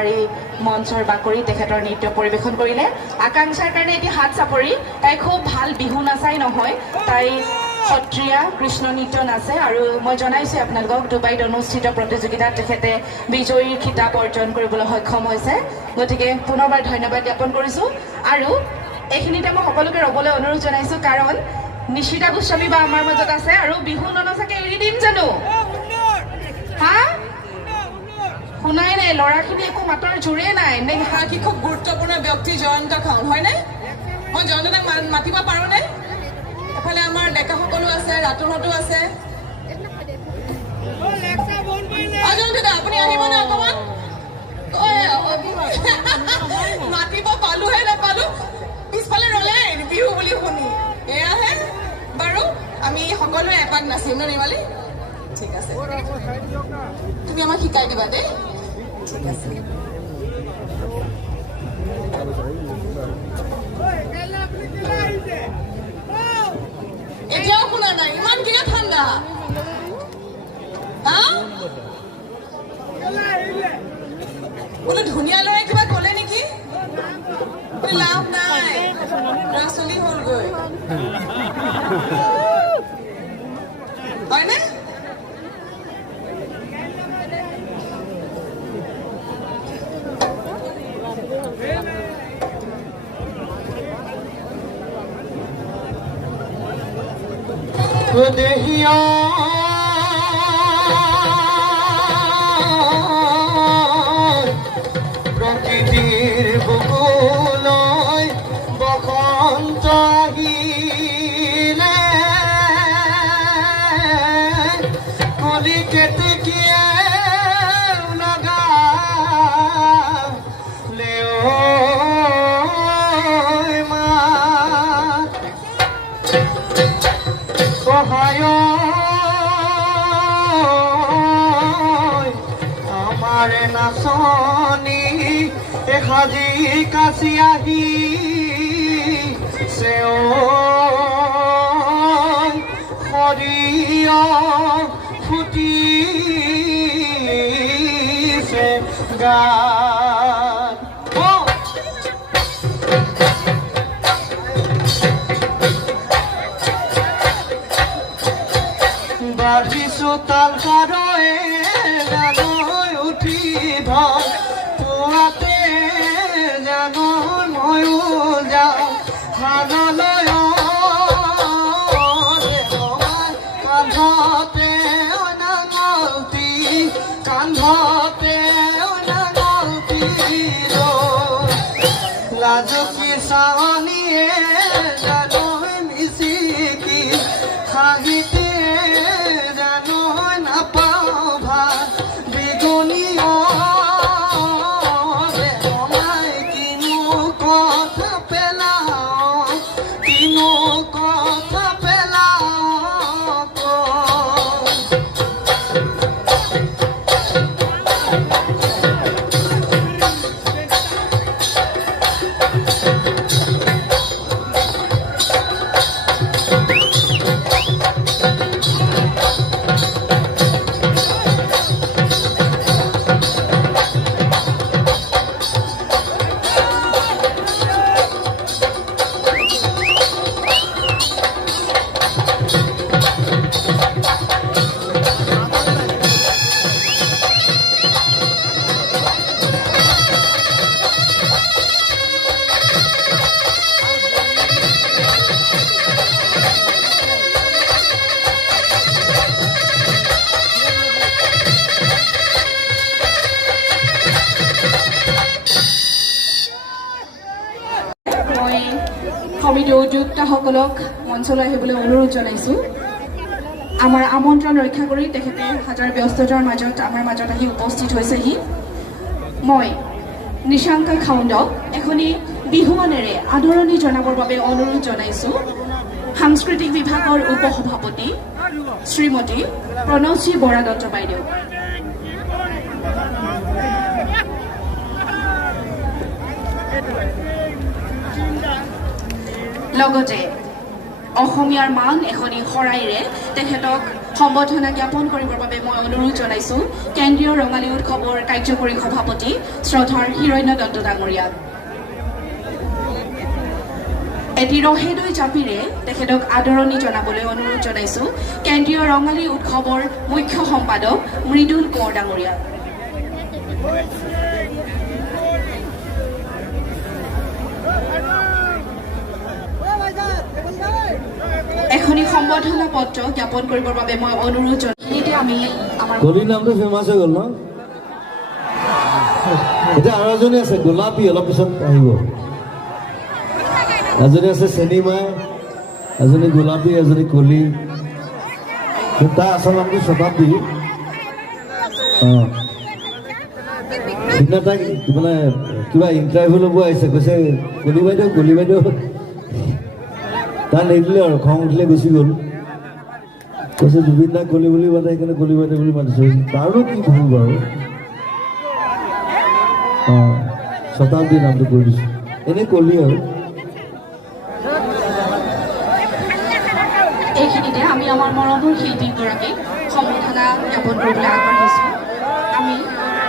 আমাৰ এই মঞ্চৰ বাকৰি তেখেতৰ নৃত্য পৰিৱেশন কৰিলে আকাংক্ষাৰ কাৰণে এটি হাত চাপৰি তাই খুব ভাল বিহু নাচাই নহয় তাই সত্ৰীয়া কৃষ্ণ নৃত্য নাচে আৰু মই জনাইছোঁ আপোনালোকক ডুবাইত অনুষ্ঠিত প্ৰতিযোগিতাত তেখেতে বিজয়ীৰ খিতাপ অৰ্জন কৰিবলৈ সক্ষম হৈছে গতিকে পুনৰবাৰ ধন্যবাদ জ্ঞাপন কৰিছোঁ আৰু এইখিনিতে মই সকলোকে ৰ'বলৈ অনুৰোধ জনাইছোঁ কাৰণ নিশিতা গোস্বামী বা আমাৰ মাজত আছে আৰু বিহু ননচাকে এৰি দিম জানো হা শুনাই নাই ল'ৰাখিনি একো মাতৰ জোৰে নাই নে কি খুব গুৰুত্বপূৰ্ণ ব্যক্তি জয়ন্ত খাউন হয়নে মই জয়ন্তক মাতিব পাৰোঁনে এফালে আমাৰ ডেকাসকলো আছে ৰাতুলহঁতো আছে জয়ন্ত আপুনি আহিবনে অকণমান মাতিব পালোহে নাপালো পিছফালে ৰলে বিহু বুলি শুনি এয়াহে বাৰু আমি সকলোৱে এপাক নাচিম ন নিমালি ঠিক আছে তুমি আমাক শিকাই দিবা দেই ঠিক আছে এতিয়াও শুনা নাই ইমান কিয় ঠাণ্ডা বোলো ধুনীয়া ল'ৰাই কিবা ক'লে নেকি লাভ নাই ল'ৰা ছোৱালী হ'লগৈ হয়নে দেহিয়া প্রকৃতির বুকুলয় বসন্ত আহিলে কলি কেতেকিয়ে লগালে মা সহায় আমার নাচনি এসাজি কাছি আহি সেও সৰিয় ফুটিছে গান বাঢ়িছো তাল কাৰয়ে জানৈ উঠি ধন পুৱাতে জানৈ ময়ো যাওঁ হানলৈ কান্ধতে অনাঙলতি কান্ধতে অনাঙলতি লাজুকী চাৱনীয়ে জানৈ মিচিকি হাঁহিতে জানৈ নাপাওঁ ভাত বিগুনি বেমাই কিনো কথা পেলাওঁ কিনো কথা পেলাওঁ সমিতিৰ উদ্যোক্তাসকলক মঞ্চলৈ আহিবলৈ অনুৰোধ জনাইছোঁ আমাৰ আমন্ত্ৰণ ৰক্ষা কৰি তেখেতে হাজাৰ ব্যস্ততাৰ মাজত আমাৰ মাজত আহি উপস্থিত হৈছেহি মই নিশাংকা খাউণ্ডক এখনি বিহুৱানেৰে আদৰণি জনাবৰ বাবে অনুৰোধ জনাইছোঁ সাংস্কৃতিক বিভাগৰ উপসভাপতি শ্ৰীমতী প্ৰণৱশ্ৰী বৰা দত্ত বাইদেউ লগতে অসমীয়াৰ মান এখনি শৰাইৰে তেখেতক সম্বৰ্ধনা জ্ঞাপন কৰিবৰ বাবে মই অনুৰোধ জনাইছোঁ কেন্দ্ৰীয় ৰঙালী উৎসৱৰ কাৰ্যকৰী সভাপতি শ্ৰদ্ধাৰ হিৰণ্য দত্ত ডাঙৰীয়াক। এটি ৰহেদৈ জাপিৰে তেখেতক আদৰণি জনাবলৈ অনুৰোধ জনাইছোঁ কেন্দ্ৰীয় ৰঙালী উৎসৱৰ মুখ্য সম্পাদক মৃদুল কোঁৱৰ ডাঙৰীয়াক। এখনি সম্বৰ্ধনা পত্ৰ জ্ঞাপন কৰিবৰ বাবে মই অনুৰোধ জনাইছোঁ। আমি আমাৰ কলিৰ নামটো ফেমাছ হৈ গ'ল ন? এতিয়া আৰু এজনী আছে গোলাপী, অলপ পিছত আহিব। এজনী আছে চেনিমাই, এজনী গোলাপী, এজনী কলি। তাৰ আচল নামটো শতাব্দী। সিদিনা তাইক মানে কিবা ইণ্টাৰভিউ ল'ব আহিছে, কৈছে কলি বাইদেউ তাই নিদিলে আৰু খং উঠিলে গুচি গ'ল। কৈছে জুবিন দাক কলি বুলি মাতে, সেইকাৰণে কলি বাইদেউ বুলি মাতিছোঁ। তাৰো কি ভুল বাৰু? শতাব্দী নামটো কৰি দিছোঁ, এনেই কলি আৰু। এইখিনিতে আমি আমাৰ মৰমৰ শিল্পীগৰাকীক সম্বৰ্ধনা জ্ঞাপন কৰিবলৈ আগবাঢ়িছোঁ। আমি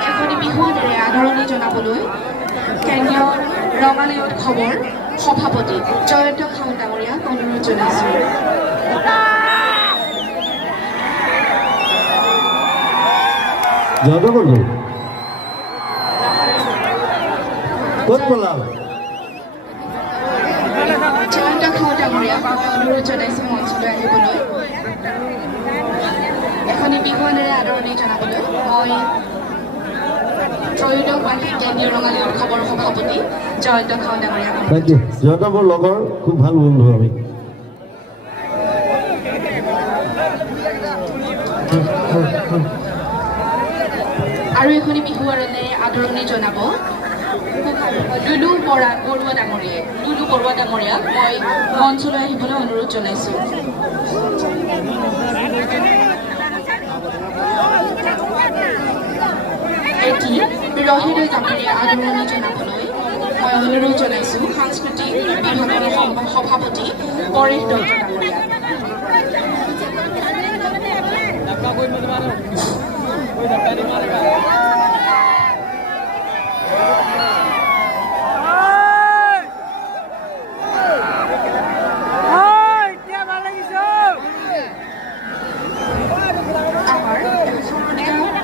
এখনি বিহুৱানেৰে আদৰণি জনাবলৈ কেন্দ্ৰীয় ৰঙালী উৎসৱৰ সভাপতি জয়ন্ত খাউণ্ড ডাঙৰীয়াক অনুৰোধ জনাইছোঁ। জয়ন্ত গ'ল ক'ত পলাল? জয়ন্ত খাউণ্ড ডাঙৰীয়াক মই অনুৰোধ জনাইছোঁ মঞ্চলৈ আহিবলৈ। এখনি বিহুৱানেৰে আদৰণি জনাবলৈ মই ত্ৰয়োদশবাৰ্ষিক কেন্দ্ৰীয় ৰঙালী উৎসৱৰ সভাপতি জয়ন্ত খাউণ্ড ডাঙৰীয়াক থেংক ইউ। জয়ন্ত মোৰ লগৰ, খুব ভাল বন্ধু আমি। আৰু এখনি বিহুৱানেৰে আদৰণি জনাব লুলু বৰুৱা ডাঙৰীয়াক মই মঞ্চলৈ আহিবলৈ অনুৰোধ জনাইছোঁ। এটি ৰহেদৈ জাপিৰে আদৰণি জনাবলৈ মই অনুৰোধ জনাইছোঁ সাংস্কৃতিক বিভাগৰ সভাপতি পৰেশ দত্ত ডাঙৰীয়াক।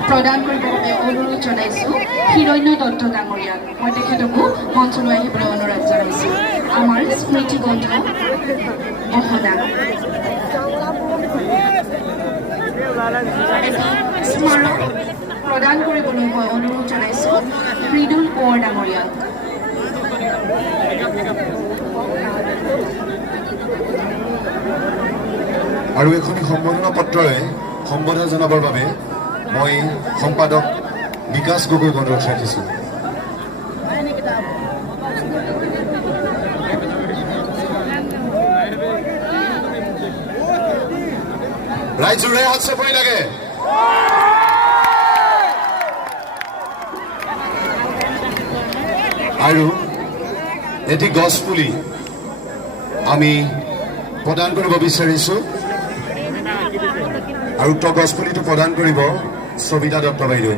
প্ৰদান কৰিবৰ বাবে অনুৰোধ জনাইছোঁ হিৰণ্য দত্ত ডাঙৰীয়াক। মই তেখেতকো মঞ্চলৈ আহিবলৈ অনুৰোধ জনাইছোঁ। আমাৰ স্মৃতিগ্ৰন্থ গহনা স্মাৰক প্ৰদান কৰিবলৈ মই অনুৰোধ জনাইছোঁ মৃদুল কোঁৱৰ ডাঙৰীয়াক। আৰু এখনি সম্বৰ্ধনা পত্ৰৰে সম্বোধন জনাবৰ বাবে মই সম্পাদক বিকাশ গগৈক অনুৰোধ ৰাখিছোঁ। ৰাইজৰে হাত চাপৰি লাগে। আৰু এটি গছ পুলি আমি প্ৰদান কৰিব বিচাৰিছোঁ। আৰু উক্ত গছ পুলিটো প্ৰদান কৰিব সবিতা দত্ত বাইদেউ।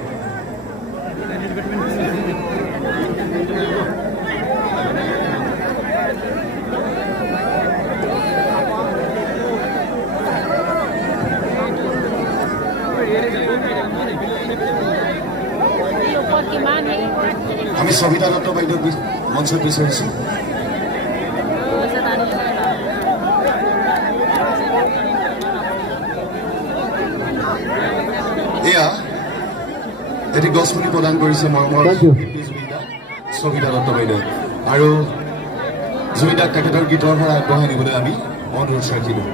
আমি সবিতা দত্ত বাইদেউক মঞ্চত বিচাৰিছোঁ। এয়া এটি গছ পুলি প্ৰদান কৰিছে মৰমৰ সবিতা দত্ত বাইদেউ। আৰু জুবিনদাক তেখেতৰ গীতৰ পৰা আগবঢ়াই নিবলৈ আমি অনুৰোধ ৰাখিলোঁ।